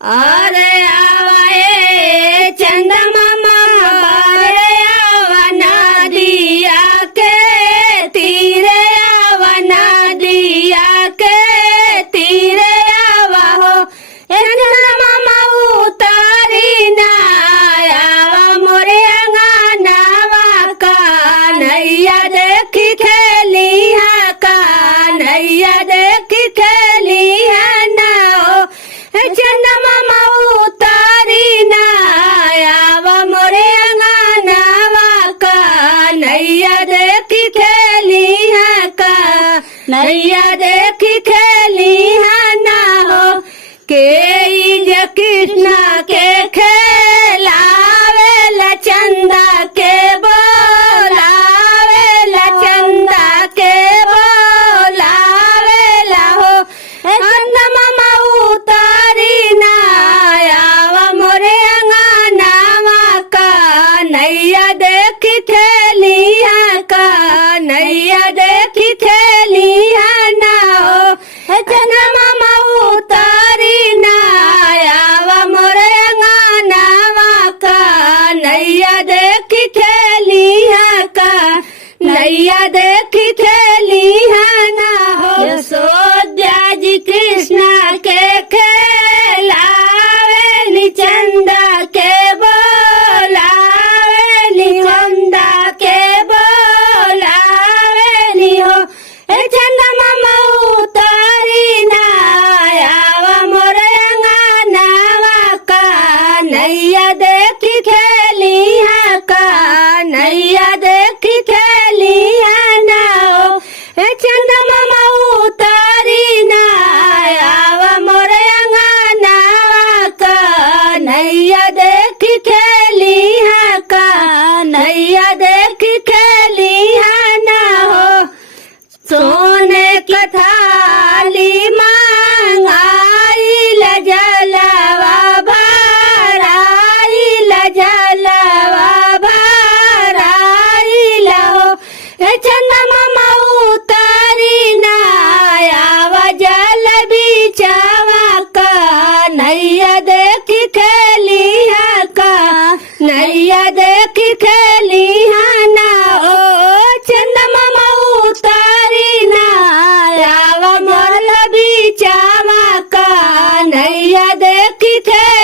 अरे आवाए चंदा मामा बारे आवा नदिया के तीरे आवा नदिया के तीरे आवा हो ए चंदा मामा उतारी ना आवा मोरे अंगनावा का नैया देखी खेली है का नैया देखी खेली है ना हो चंदा मामा उतारी ना आवा मोरे अंगनावा का नैया देखी खेली है का नैया देखी खेली है ना हो के जे कृष्णा के खेलावेला चंदा के बोलावेला चंदा के बोलावेला हो चंदा मामा उतारी ना आवा मोरे अंगनावा का नैया देखी खेली है का नैया देखी खेली है ना हो चंदा मामा उतारी ना आवा मोरे अंगनावा का नैया देखी खेली है का नैया देखी खेली है ना हो यशोदा जी कृष्णा के खेलावेली चंदा के बोलावेली चंदा के बोलावेली हो ए चंदा मामा उतारी ना आवा मोरे अंगनावा का नैया देखी खेली है का नैया देखी खेली है ना हो ए चंदा मामा उतारी ना आवा मोरे अंगनावा का नैया देखी खेली है का नैया देखी खेली है ना हो सोने कथाली मांगाई जलवा भराई जलवा भराई हो ए चंदा मामा उतारी ना आवा जल बिचावा का नैया देखी खेली है का नैया देखी खेली है ना ओ चंदा मामा उतारी ना आवा जल बिचावा का नैया देखी खेली